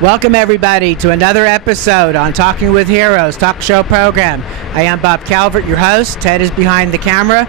Welcome everybody to another episode on Talking with Heroes talk show program. I am Bob Calvert, your host. Ted is behind the camera,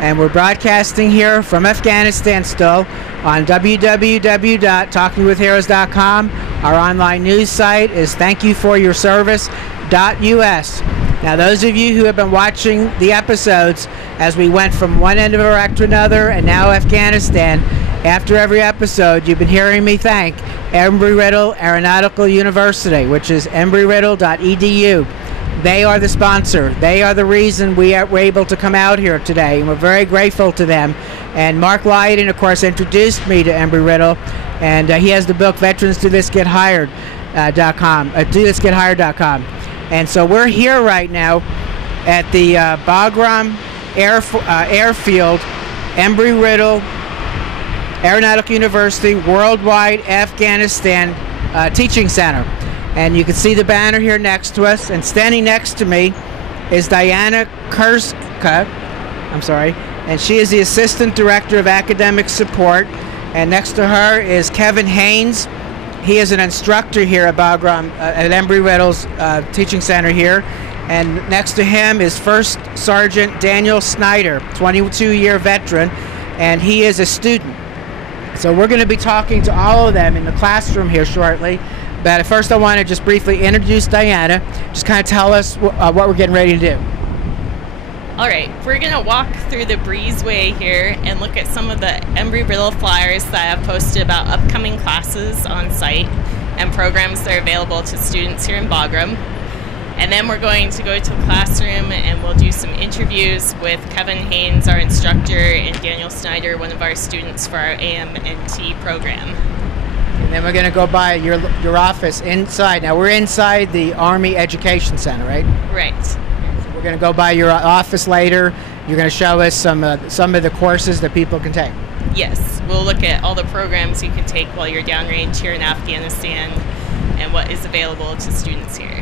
and we're broadcasting here from Afghanistan still on www.talkingwithheroes.com. Our online news site is thankyoufforyourservice.us. Now, those of you who have been watching the episodes as we went from one end of Iraq to another and now Afghanistan, after every episode, you've been hearing me thank Embry Riddle Aeronautical University, which is embryriddle.edu. They are the sponsor. They are the reason we were able to come out here today, and we're very grateful to them. And Mark Lydon, of course, introduced me to Embry Riddle, and he has the book Veterans Do This Get Hired.com, DoThisGetHired.com. And so we're here right now at the Bagram Air Field, Embry Riddle Aeronautical University Worldwide Afghanistan Teaching Center. And you can see the banner here next to us, and standing next to me is Diana Kurzka, and she is the Assistant Director of Academic Support. And next to her is Kevin Haynes. He is an instructor here at Bagram, at Embry Riddle's Teaching Center here. And next to him is First Sergeant Daniel Snyder, 22-year veteran, and he is a student. So we're going to be talking to all of them in the classroom here shortly. But first I want to just briefly introduce Diana. Just kind of tell us what we're getting ready to do. All right, we're going to walk through the breezeway here and look at some of the Embry Riddle flyers that I've posted about upcoming classes on site and programs that are available to students here in Bagram. And then we're going to go to the classroom and we'll do some interviews with Kevin Haynes, our instructor, and Daniel Snyder, one of our students for our AM&T program. And then we're going to go by your office inside. Now we're inside the Army Education Center, right? Right. So we're going to go by your office later. You're going to show us some of the courses that people can take. Yes, we'll look at all the programs you can take while you're downrange here in Afghanistan and what is available to students here.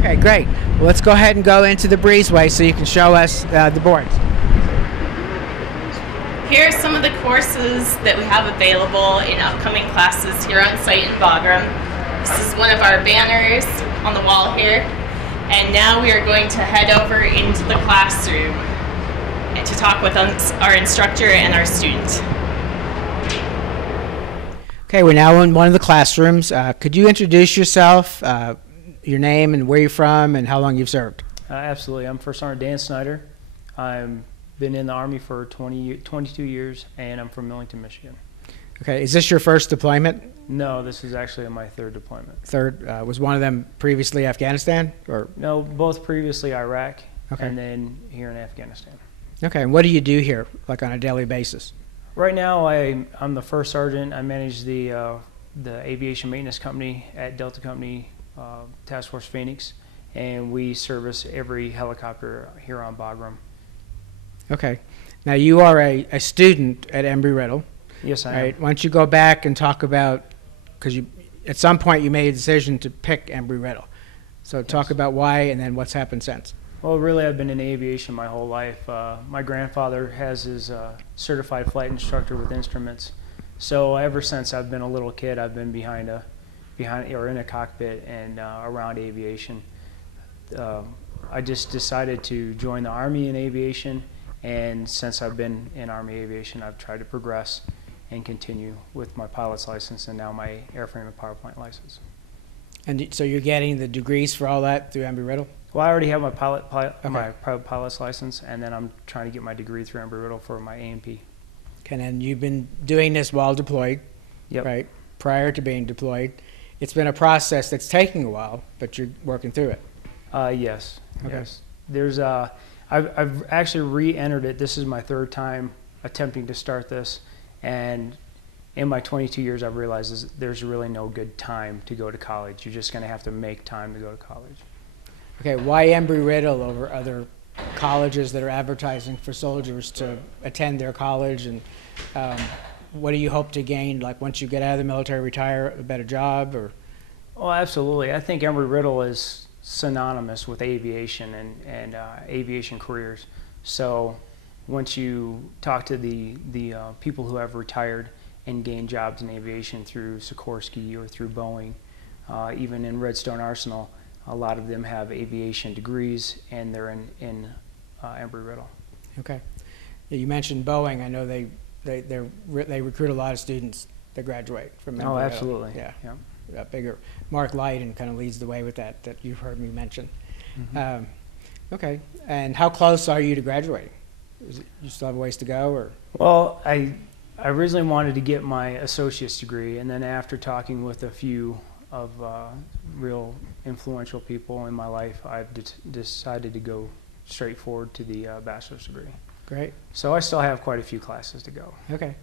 Okay, great. Well, let's go ahead and go into the breezeway so you can show us the boards. Here are some of the courses that we have available in upcoming classes here on site in Bagram. This is one of our banners on the wall here. And now we are going to head over into the classroom and to talk with our instructor and our student. Okay, we're now in one of the classrooms. Could you introduce yourself, your name and where you're from and how long you've served? Absolutely. I'm First Sergeant Dan Snyder. I've been in the Army for 22 years, and I'm from Millington, Michigan. Okay. Is this your first deployment? No, this is actually my third deployment. Third? Was one of them previously Afghanistan? Or? No, both previously Iraq, okay, and then here in Afghanistan. Okay. And what do you do here, like on a daily basis? Right now, I'm the First Sergeant. I manage the aviation maintenance company at Delta Company Task Force Phoenix, and we service every helicopter here on Bagram. Okay. Now you are a student at Embry Riddle. Yes, I am. Right. Why don't you go back and talk about, because at some point you made a decision to pick Embry Riddle. So talk about why and then what's happened since. Well, really, I've been in aviation my whole life. My grandfather has his certified flight instructor with instruments. So ever since I've been a little kid, I've been behind or in a cockpit and around aviation. I just decided to join the Army in aviation, and since I've been in Army aviation, I've tried to progress and continue with my pilot's license and now my airframe and power plant license. And so you're getting the degrees for all that through Embry Riddle? Well, I already have my pilot's license, and then I'm trying to get my degree through Embry Riddle for my A&P. Okay, and you've been doing this while deployed, yep, right? Prior to being deployed. It's been a process that's taking a while, but you're working through it. Yes. Okay. Yes. There's I've actually re-entered it. This is my third time attempting to start this, and in my 22 years, I've realized there's really no good time to go to college. You're just going to have to make time to go to college. Okay. Why Embry Riddle over other colleges that are advertising for soldiers to attend their college, and what do you hope to gain, like once you get out of the military, retire, a better job? Or? Oh, absolutely. I think Embry Riddle is synonymous with aviation and aviation careers. So once you talk to the people who have retired and gained jobs in aviation through Sikorsky or through Boeing, even in Redstone Arsenal, a lot of them have aviation degrees, and they're in Embry Riddle. Okay. Yeah, you mentioned Boeing. I know they recruit a lot of students that graduate from Embry Riddle. Absolutely. Yeah. Yep. Bigger. Mark Lighton kind of leads the way with that you've heard me mention. Mm-hmm. Okay. And how close are you to graduating? You still have a ways to go, or? Well, I originally wanted to get my associate's degree, and then after talking with a few of real influential people in my life, I've decided to go straight forward to the bachelor's degree. Great. So I still have quite a few classes to go. Okay.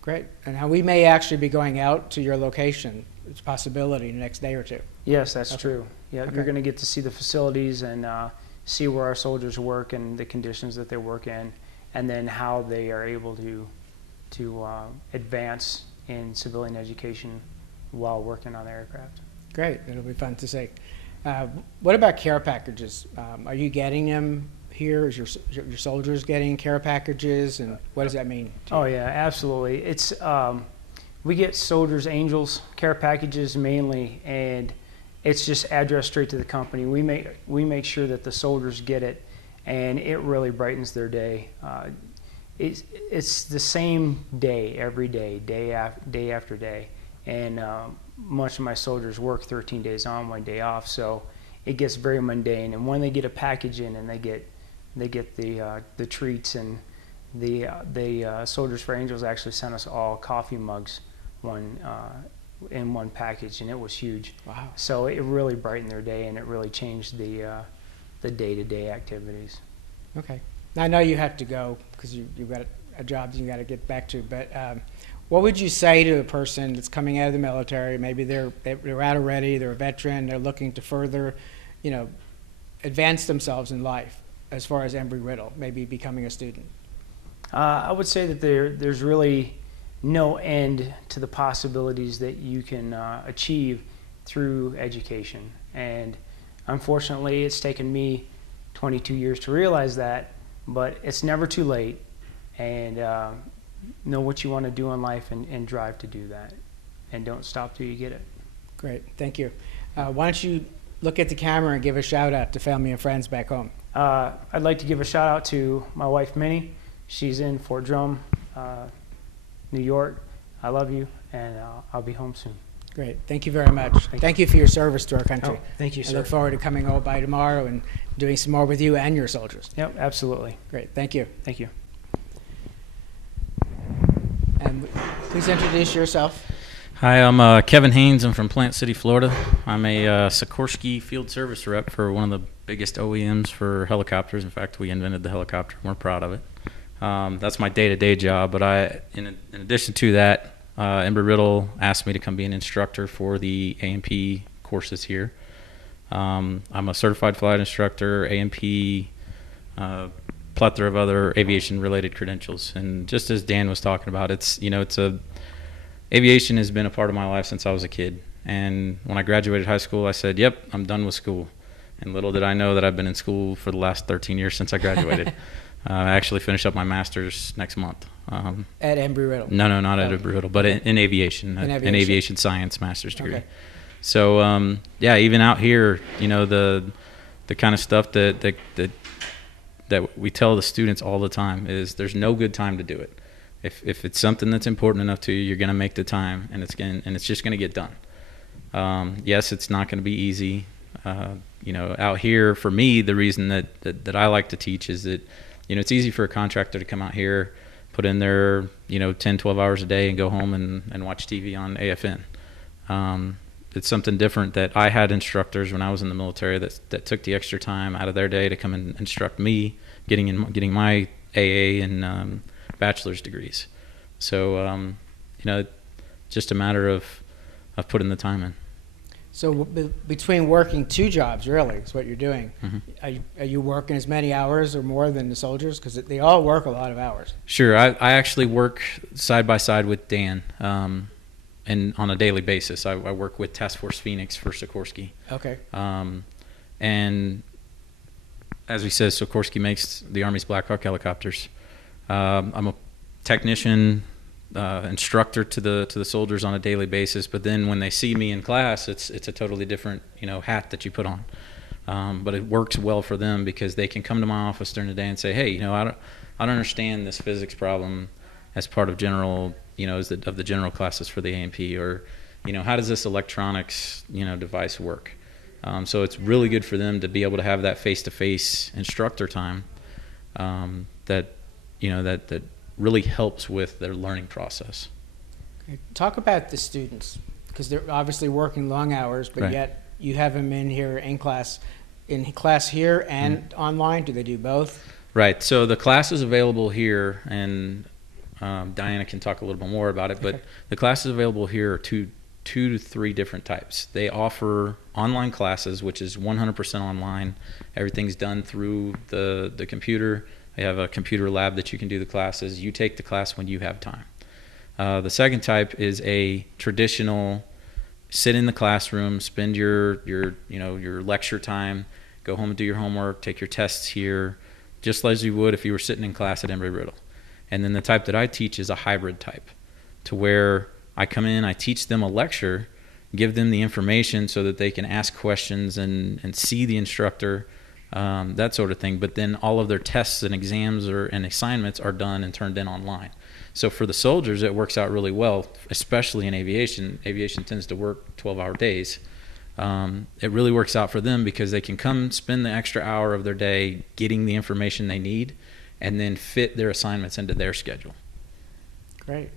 Great. And how we may actually be going out to your location. It's a possibility the next day or two. Yes, that's true. Yeah, Okay. You're going to get to see the facilities and see where our soldiers work and the conditions that they work in, and then how they are able to advance in civilian education while working on the aircraft. Great. It'll be fun to see. What about care packages? Are you getting them here? Is your soldiers getting care packages, and what does that mean to you? Oh yeah, absolutely. It's we get soldiers' angels care packages mainly, and it's just addressed straight to the company. We make sure that the soldiers get it, and it really brightens their day. It's the same day every day, day after day, and much of my soldiers work 13 days on, 1 day off, so it gets very mundane. And when they get a package in and they get the treats, and the Soldiers for Angels actually sent us all coffee mugs in one package, and it was huge. Wow. So it really brightened their day, and it really changed the day-to-day activities. Okay. Now, I know you have to go because you've got a job that you got to get back to, but what would you say to a person that's coming out of the military? Maybe they're out already, they're a veteran, they're looking to further, advance themselves in life as far as Embry Riddle, maybe becoming a student? I would say that there's really no end to the possibilities that you can achieve through education. And unfortunately, it's taken me 22 years to realize that, but it's never too late. And know what you want to do in life and drive to do that. And don't stop till you get it. Great. Thank you. Why don't you look at the camera and give a shout out to family and friends back home? I'd like to give a shout out to my wife, Minnie. She's in Fort Drum, New York. I love you, and I'll be home soon. Great. Thank you very much. Thank you for your service to our country. Oh, thank you, sir. I look forward to coming over by tomorrow and doing some more with you and your soldiers. Yep, absolutely. Great. Thank you. Thank you. And please introduce yourself. Hi, I'm Kevin Haynes. I'm from Plant City, Florida. I'm a Sikorsky field service rep for one of the biggest OEMs for helicopters. In fact, we invented the helicopter, and we're proud of it. That's my day-to-day job, but in addition to that, Embry Riddle asked me to come be an instructor for the A&P courses here. I'm a certified flight instructor, A&P, plethora of other aviation-related credentials. And just as Dan was talking about, aviation has been a part of my life since I was a kid. And when I graduated high school, I said, yep, I'm done with school. And little did I know that I've been in school for the last 13 years since I graduated. I actually finished up my master's next month. At Embry Riddle? No, not at Embry Riddle, but in aviation, an aviation science master's degree. Okay. So, even out here, the kind of stuff that we tell the students all the time is there's no good time to do it. If it's something that's important enough to you, you're going to make the time, and it's just going to get done. Yes, it's not going to be easy. Out here, for me, the reason that I like to teach is that, it's easy for a contractor to come out here, put in their, 10, 12 hours a day and go home and watch TV on AFN. It's something different that I had instructors when I was in the military that took the extra time out of their day to come and instruct me, getting my AA and bachelor's degrees. So, just a matter of putting the time in. So between working two jobs, really, is what you're doing. Mm-hmm. Are you working as many hours or more than the soldiers? Because they all work a lot of hours. Sure. I actually work side by side with Dan, and on a daily basis. I work with Task Force Phoenix for Sikorsky. Okay. And as we said, Sikorsky makes the Army's Black Hawk helicopters. I'm a technician instructor to the soldiers on a daily basis, but then when they see me in class, it's a totally different hat that you put on. But it works well for them because they can come to my office during the day and say, hey, I don't understand this physics problem as part of general, of the general classes for the A&P, or how does this electronics device work? So it's really good for them to be able to have that face-to-face instructor time that really helps with their learning process. Okay. Talk about the students, because they're obviously working long hours, but right. Yet you have them in here in class here and online. Do they do both? Right. So the class is available here, and Diana can talk a little bit more about it, but the classes available here are two to three different types. They offer online classes, which is 100% online. Everything's done through the computer. They have a computer lab that you can do the classes. You take the class when you have time. The second type is a traditional sit in the classroom, spend your lecture time, go home and do your homework, take your tests here, just as you would if you were sitting in class at Embry Riddle. And then the type that I teach is a hybrid type, to where I come in, I teach them a lecture, give them the information so that they can ask questions and see the instructor, that sort of thing. But then all of their tests and exams and assignments are done and turned in online. So for the soldiers, it works out really well, especially in aviation. Aviation tends to work 12-hour days. It really works out for them because they can come spend the extra hour of their day getting the information they need and then fit their assignments into their schedule. Great.